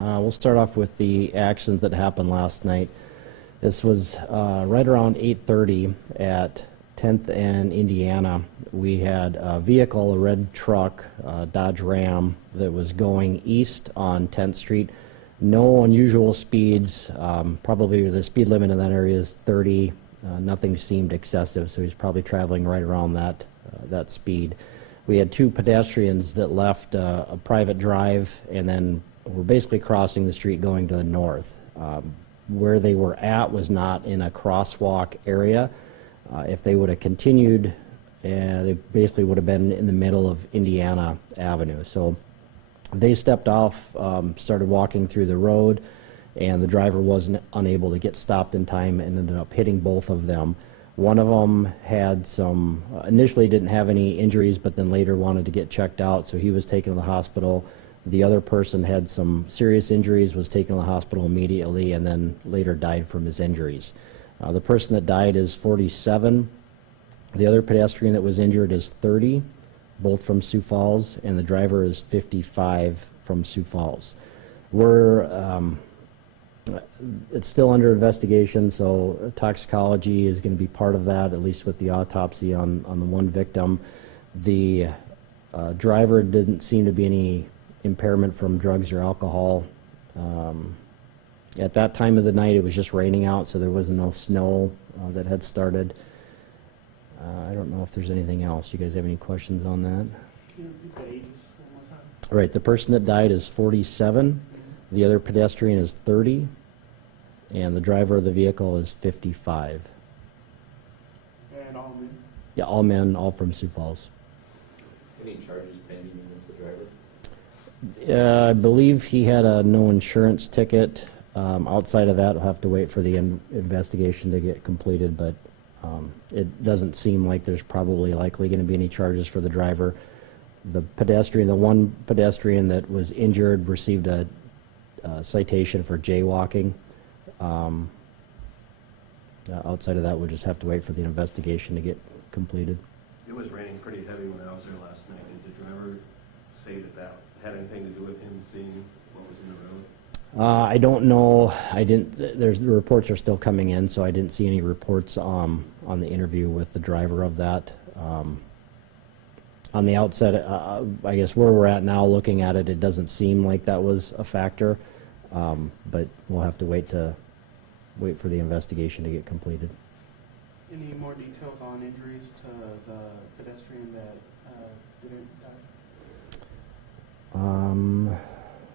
We'll start off with the accident that happened last night. This was right around 8:30 at 10th and Indiana. We had a vehicle, a red truck, Dodge Ram, that was going east on 10th Street. No unusual speeds. Probably the speed limit in that area is 30. Nothing seemed excessive, so he's probably traveling right around that speed. We had two pedestrians that left a private drive and then were basically crossing the street going to the north. Where they were at was not in a crosswalk area. If they would have continued, they basically would have been in the middle of Indiana Avenue. So they stepped off, started walking through the road, and the driver wasn't unable to get stopped in time and ended up hitting both of them. One of them had some, initially didn't have any injuries, but then later wanted to get checked out, so he was taken to the hospital. The other person had some serious injuries, was taken to the hospital immediately, and then later died from his injuries. The person that died is 47. The other pedestrian that was injured is 30, both from Sioux Falls, and the driver is 55 from Sioux Falls. It's still under investigation, so toxicology is going to be part of that, at least with the autopsy on the one victim. The driver didn't seem to be any impairment from drugs or alcohol. At that time of the night, it was just raining out, so there was no snow that had started. I don't know if there's anything else. You guys have any questions on that? Can you repeat the ages one more time? Right, the person that died is 47. The other pedestrian is 30. And the driver of the vehicle is 55. And all men? Yeah, all men, all from Sioux Falls. Any charges pending against the driver? I believe he had a no insurance ticket. Outside of that, we'll have to wait for the investigation to get completed, but it doesn't seem like there's probably likely going to be any charges for the driver. The one pedestrian that was injured received a citation for jaywalking. Outside of that, we'll just have to wait for the investigation to get completed. It was raining pretty heavy when I was there last night. Did the driver say that had anything to do with him seeing what was in the road? I don't know. The reports are still coming in, so I didn't see any reports on the interview with the driver of that. On the outset, I guess where we're at now, looking at it, it doesn't seem like that was a factor, but we'll have to wait for the investigation to get completed. Any more details on injuries to the pedestrian that didn't die?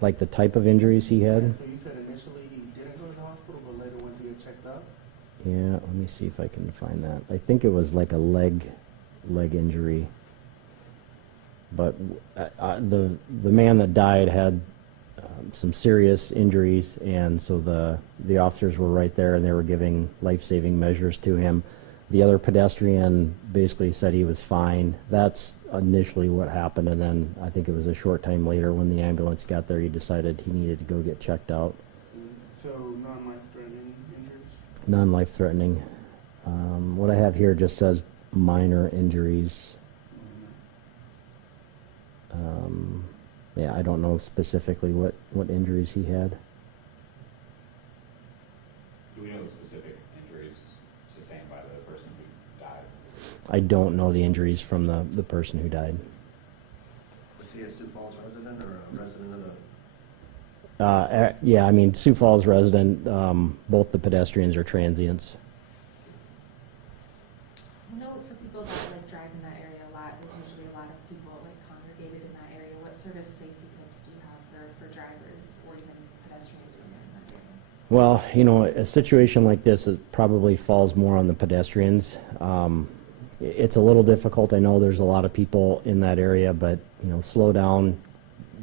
Like the type of injuries he had? So you said initially he didn't go to the hospital, but later went to get checked out? Yeah, let me see if I can find that. I think it was like a leg injury. But the man that died had some serious injuries, and so the officers were right there, and they were giving life-saving measures to him. The other pedestrian basically said he was fine. That's initially what happened, and then I think it was a short time later when the ambulance got there, he decided he needed to go get checked out. So non-life-threatening injuries? Non-life-threatening. What I have here just says minor injuries. Yeah, I don't know specifically what injuries he had. Do we know the specific injuries sustained by the person who died? I don't know the injuries from the person who died. Was he a Sioux Falls resident or a resident of the? Yeah, I mean, Sioux Falls resident, both the pedestrians are transients. I know for people that like drive in that area a lot, there's usually a lot of people like congregated in that area. What sort of safety tips do you have for drivers or even pedestrians when they're in that area? Well, you know, a situation like this, it probably falls more on the pedestrians. It's a little difficult. I know there's a lot of people in that area, but, you know, slow down,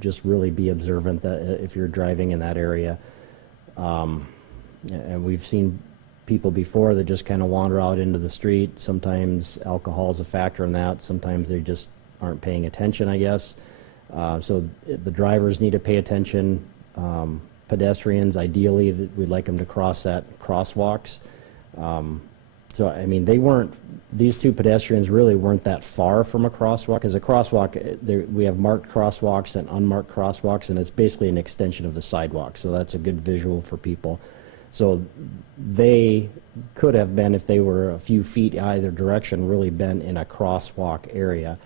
just really be observant that if you're driving in that area. And we've seen people before that just kind of wander out into the street. Sometimes alcohol is a factor in that. Sometimes they just aren't paying attention, I guess. So the drivers need to pay attention. Pedestrians, ideally, we'd like them to cross at crosswalks. So, I mean, these two pedestrians really weren't that far from a crosswalk. As a crosswalk, we have marked crosswalks and unmarked crosswalks, and it's basically an extension of the sidewalk. So that's a good visual for people. So they could have been, if they were a few feet either direction, really been in a crosswalk area.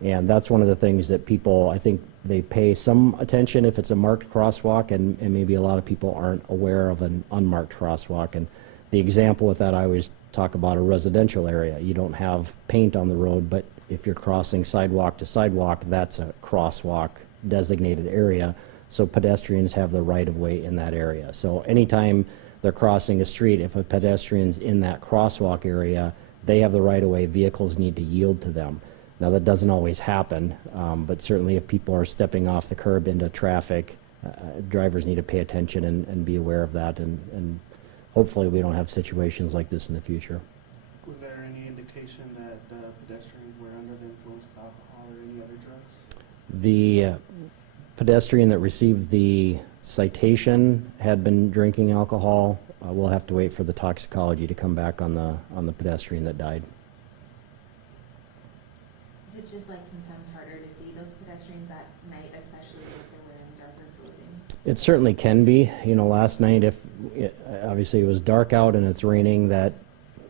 And that's one of the things that people, I think they pay some attention if it's a marked crosswalk, and maybe a lot of people aren't aware of an unmarked crosswalk. And the example with that, I always talk about a residential area. You don't have paint on the road, but if you're crossing sidewalk to sidewalk, that's a crosswalk designated area. So pedestrians have the right of way in that area. So anytime they're crossing a street, if a pedestrian's in that crosswalk area, they have the right of way. Vehicles need to yield to them. Now, that doesn't always happen, but certainly if people are stepping off the curb into traffic, drivers need to pay attention and be aware of that, and hopefully we don't have situations like this in the future. Was there any indication that pedestrians were under the influence of alcohol or any other drugs? The pedestrian that received the citation had been drinking alcohol. We'll have to wait for the toxicology to come back on the pedestrian that died. Is it just like sometimes harder to see those pedestrians at night, especially if they're wearing darker clothing? It certainly can be. You know, last night, obviously it was dark out and it's raining, that,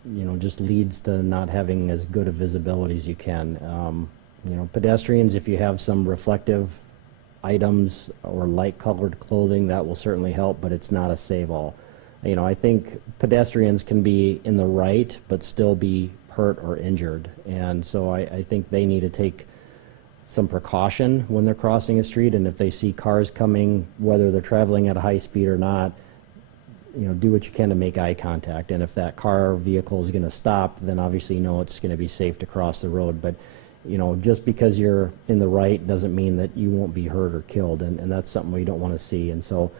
you know, just leads to not having as good a visibility as you can. You know, pedestrians, if you have some reflective items or light colored clothing, that will certainly help, but it's not a save-all. You know, I think pedestrians can be in the right but still be hurt or injured, and so I think they need to take some precaution when they're crossing a street, and if they see cars coming, whether they're traveling at a high speed or not, you know, do what you can to make eye contact. And if that car or vehicle is going to stop, then obviously you know it's going to be safe to cross the road. But you know, just because you're in the right doesn't mean that you won't be hurt or killed, and that's something we don't want to see. And so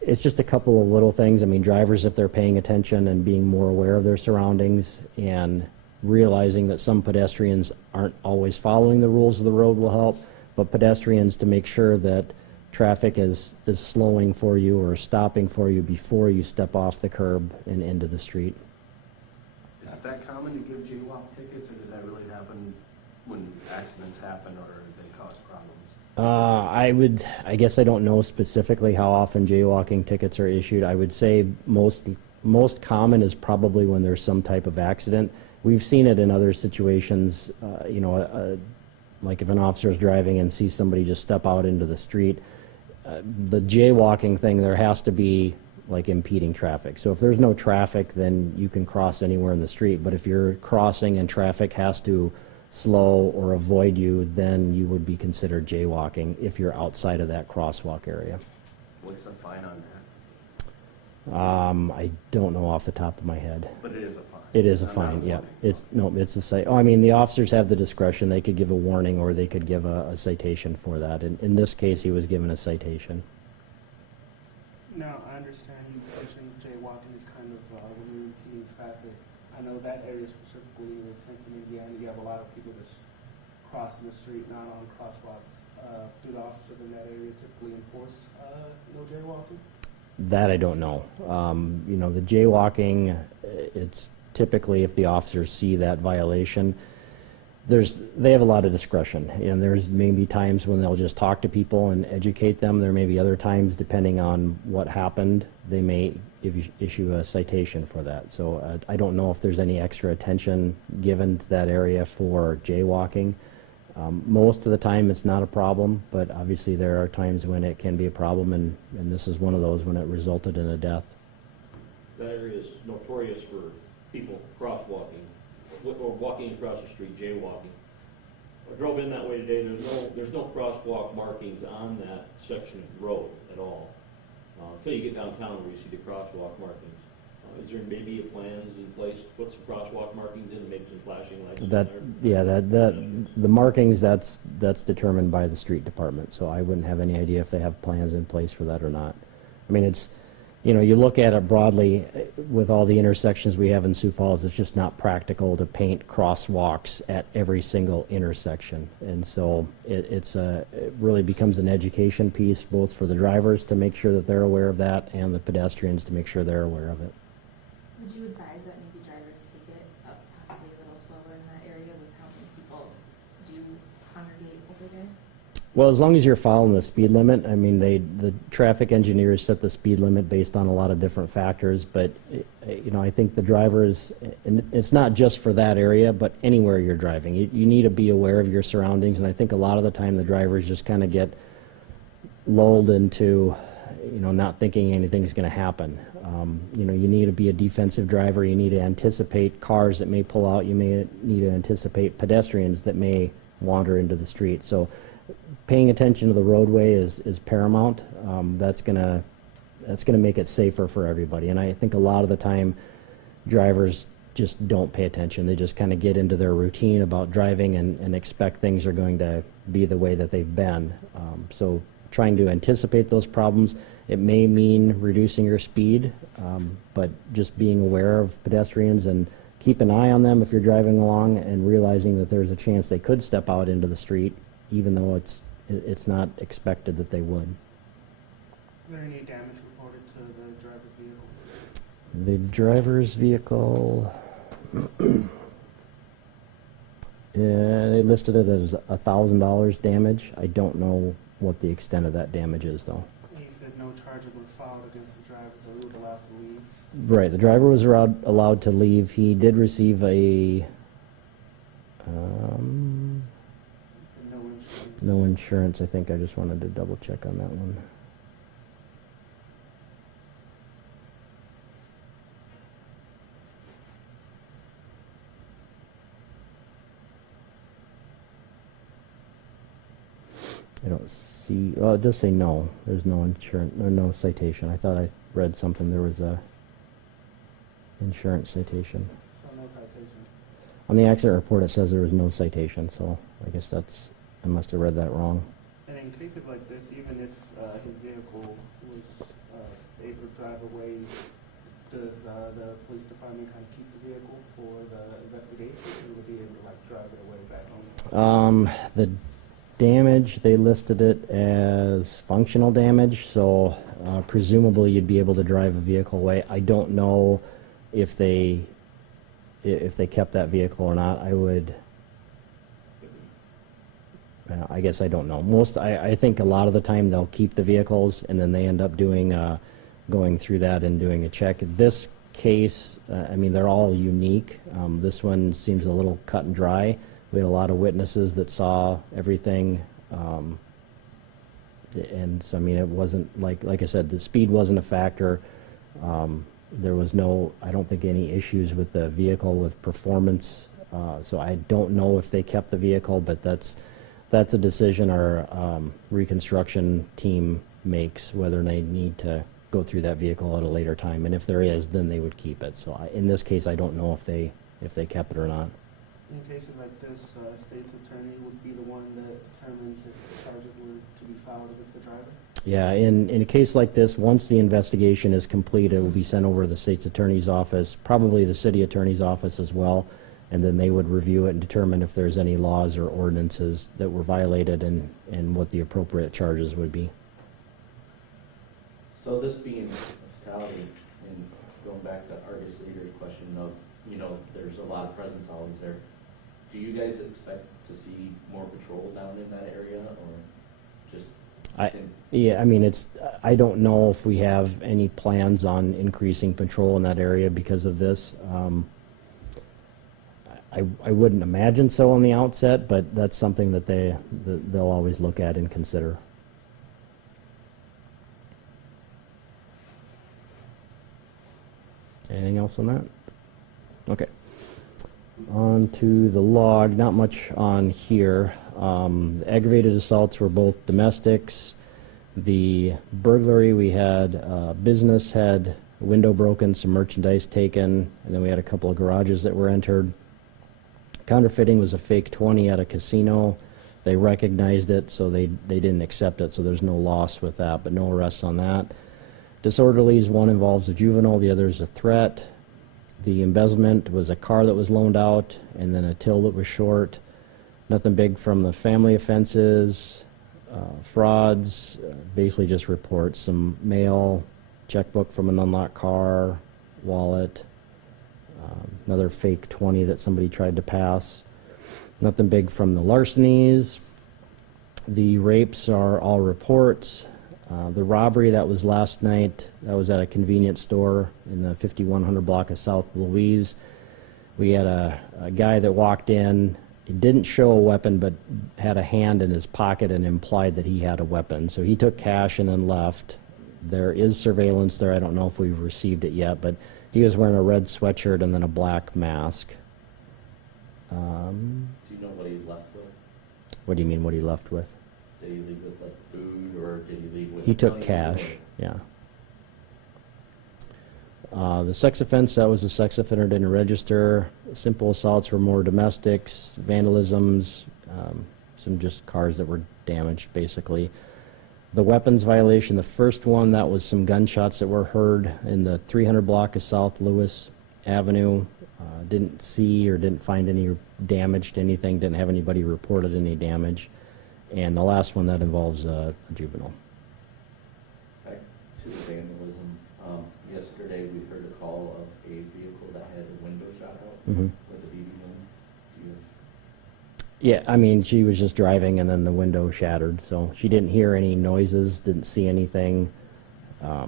it's just a couple of little things. I mean, drivers, if they're paying attention and being more aware of their surroundings and realizing that some pedestrians aren't always following the rules of the road will help, but pedestrians to make sure that traffic is slowing for you or stopping for you before you step off the curb and into the street. Is it that common to give jaywalk tickets, or does that really happen when accidents happen or they cause problems? I guess I don't know specifically how often jaywalking tickets are issued. I would say most common is probably when there's some type of accident. We've seen it in other situations, you know, like if an officer is driving and sees somebody just step out into the street. The jaywalking thing, there has to be like impeding traffic. So if there's no traffic, then you can cross anywhere in the street. But if you're crossing and traffic has to slow or avoid you, then you would be considered jaywalking if you're outside of that crosswalk area. What's the fine on that? I don't know off the top of my head. But it is a fine. It is a Not fine, yeah. warning. It's a cite. Oh, I mean, the officers have the discretion. They could give a warning or they could give a citation for that. In this case, he was given a citation. Now, I understand you mentioned jaywalking is kind of when you're impeding traffic. I know that area specifically in Trenton, Indiana, you have a lot of people just crossing the street, not on crosswalks. Do the officers in that area typically enforce no jaywalking? That I don't know. You know, the jaywalking, it's typically if the officers see that violation, they have a lot of discretion, and there's maybe times when they'll just talk to people and educate them. There may be other times, depending on what happened, they may issue a citation for that. So I don't know if there's any extra attention given to that area for jaywalking. Most of the time it's not a problem, but obviously there are times when it can be a problem, and this is one of those when it resulted in a death. That area is notorious for people crosswalking, or walking across the street, jaywalking. I drove in that way today. There's no crosswalk markings on that section of the road at all, until you get downtown where you see the crosswalk markings. Is there maybe plans in place to put some crosswalk markings in, and maybe some flashing lights in there? The markings, that's determined by the street department, so I wouldn't have any idea if they have plans in place for that or not. I mean, it's, you know, you look at it broadly, with all the intersections we have in Sioux Falls, it's just not practical to paint crosswalks at every single intersection. And so it really becomes an education piece, both for the drivers to make sure that they're aware of that and the pedestrians to make sure they're aware of it. Would you advise that maybe drivers take it Well, as long as you're following the speed limit, I mean, the traffic engineers set the speed limit based on a lot of different factors, but, you know, I think the drivers, and it's not just for that area, but anywhere you're driving, you need to be aware of your surroundings, and I think a lot of the time the drivers just kind of get lulled into, you know, not thinking anything's going to happen. You know, you need to be a defensive driver, you need to anticipate cars that may pull out, you may need to anticipate pedestrians that may wander into the street. So paying attention to the roadway is paramount. That's gonna make it safer for everybody. And I think a lot of the time, drivers just don't pay attention. They just kind of get into their routine about driving and expect things are going to be the way that they've been. So trying to anticipate those problems, it may mean reducing your speed, but just being aware of pedestrians and keep an eye on them if you're driving along and realizing that there's a chance they could step out into the street, even though it's not expected that they would. Is there any damage reported to the driver's vehicle? The driver's vehicle, they listed it as $1,000 damage. I don't know what the extent of that damage is, though. You said no charges were filed against the driver, so he was allowed to leave. Right, the driver was allowed to leave. He did receive a no insurance. I think I just wanted to double check on that one. I don't see, oh, it does say no. There's no insurance, or no citation. I thought I read something, there was a insurance citation. So no citation. On the accident report, it says there was no citation, so I guess I must have read that wrong. And in cases like this, even if his vehicle was able to drive away, does the police department kind of keep the vehicle for the investigation, or would they be able to like drive it away back home? The damage, they listed it as functional damage, so presumably you'd be able to drive a vehicle away. I don't know if they kept that vehicle or not. I guess I don't know. I think a lot of the time they'll keep the vehicles and then they end up going through that and doing a check. This case, I mean, they're all unique. This one seems a little cut and dry. We had a lot of witnesses that saw everything, and so I mean, it wasn't like I said, the speed wasn't a factor. There was I don't think any issues with the vehicle with performance. So I don't know if they kept the vehicle, but that's a decision our reconstruction team makes, whether they need to go through that vehicle at a later time, and if there is, then they would keep it. So in this case, I don't know if they kept it or not. In cases like this, state's attorney would be the one that determines if charges were to be filed against the driver? Yeah, in a case like this, once the investigation is complete, it will be sent over to the state's attorney's office, probably the city attorney's office as well, and then they would review it and determine if there's any laws or ordinances that were violated and what the appropriate charges would be. So this being a fatality, and going back to Argus Leader's question of, you know, there's a lot of presence always there. Do you guys expect to see more patrol down in that area, or just? Yeah, I mean, I don't know if we have any plans on increasing patrol in that area because of this. I wouldn't imagine so on the outset, but that's something that they'll always look at and consider. Anything else on that? Okay. On to the log, not much on here. The aggravated assaults were both domestics. The burglary, we had business had a window broken, some merchandise taken, and then we had a couple of garages that were entered. Counterfeiting was a fake 20 at a casino. They recognized it, so they didn't accept it, so there's no loss with that, but no arrests on that. Disorderlies, one involves a juvenile, the other is a threat. The embezzlement was a car that was loaned out, and then a till that was short. Nothing big from the family offenses. Frauds, basically just reports. Some mail, checkbook from an unlocked car, wallet, another fake 20 that somebody tried to pass. Nothing big from the larcenies. The rapes are all reports. The robbery that was last night, that was at a convenience store in the 5100 block of South Louise. We had a guy that walked in. He didn't show a weapon, but had a hand in his pocket and implied that he had a weapon. So he took cash and then left. There is surveillance there. I don't know if we've received it yet, but he was wearing a red sweatshirt and then a black mask. Do you know what he left with? What do you mean, what he left with? Did he leave with like food, or did he leave with? He took money, cash, or- yeah. The sex offense, that was a sex offender didn't register. Simple assaults were more domestics, vandalisms, some just cars that were damaged, basically. The weapons violation, the first one, that was some gunshots that were heard in the 300 block of South Lewis Avenue. Didn't see or didn't find any damage to anything, didn't have anybody reported any damage. And the last one, that involves a juvenile. Back to the vandalism, yesterday we heard a call of a vehicle that had a window shot out Mhm. with a BB gun. Do you have? Yeah, I mean, she was just driving and then the window shattered, so she didn't hear any noises, didn't see anything. Yeah,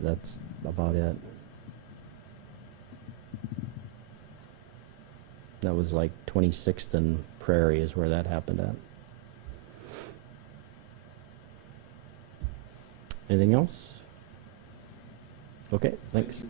that's about it. That was like 26th and Prairie is where that happened at. Anything else? Okay, thanks.